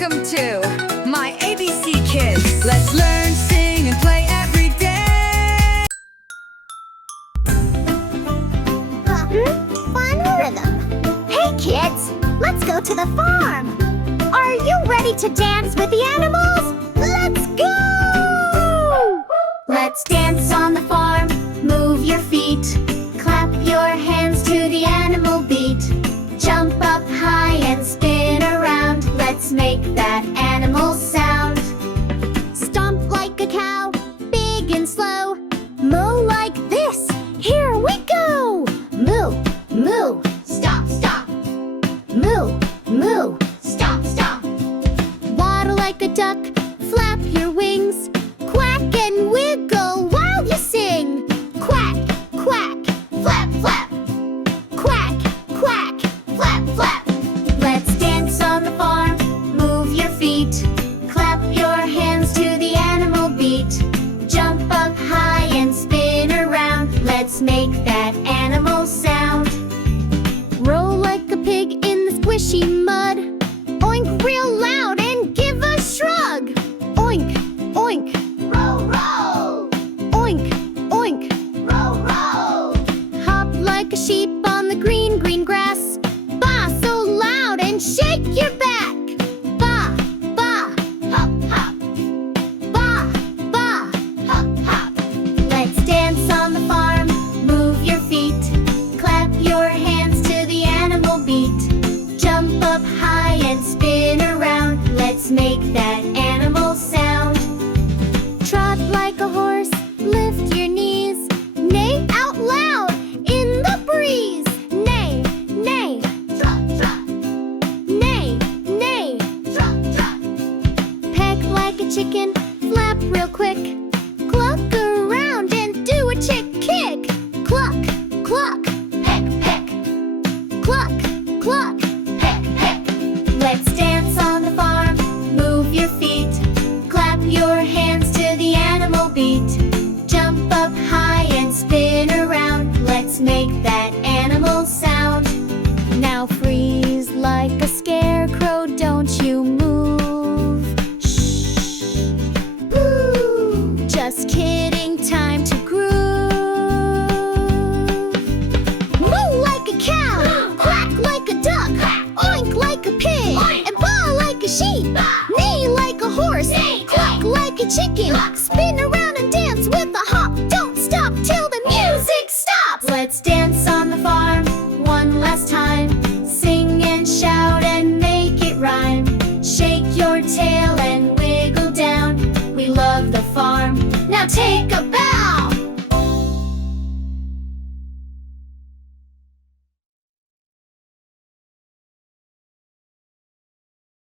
Welcome to my ABC Kids. Let's learn, sing, and play every day. Fun rhythm. Hey kids, let's go to the farm. Are you ready to dance with the animals? Let's go! Let's dance on the farm. Move your feet. Clap your hands to the animal beat. Jump up high and spin around. Let's make that animal sound. Stomp like a cow, big and slow. Moo like this. Here we go. Moo, moo, stomp, stomp. Moo, moo, stomp, stomp. Waddle like a duck, flap your wings. Quack and wiggle while you sing. Quack, quack, flap, flap. Quack, quack, flap, flap. Let's dance on the farm. Move your feet. Clap your hands to the animal beat. Jump up high and spin around. Let's make that animal sound. Roll like a pig in the squishy mud. Oink real loud and give a shrug. Oink, oink, roll, roll. Oink, oink, roll, roll. Hop like a sheep on the green, green grass. Baa so loud and shake your back. Baa, baa, hop, hop. Baa, baa, hop, hop. Let's dance on the farm. Move your feet. Clap your hands to the animal beat. Jump up high and spin around. Let's make that animal sound. Trot like a horse, lift your knees. Neigh out loud in the breeze. Neigh, neigh, trot, trot. Neigh, neigh, trot, trot. Peck like a chicken, flap real quick. Cluck around and do a chick kick. Cluck, cluck, peck, peck. Cluck, cluck, peck, peck. Let's dance on the farm. Move your feet. Clap your hands to the animal beat. Jump up high and spin around. Let's make that animal sound. Now freeze like a scarecrow. Don't you move. Shh. Boo. Just kidding. Time to groove. Moo like a cow. Quack like a duck. Oink like a pig. And baa like a sheep. Neigh like a horse. Cluck like a chicken. Spin around and dance with a hop. Don't stop till the music stops. Let's dance on the farm one last time. Sing and shout and make it rhyme. Shake your tail and wiggle down. We love the farm. Now take a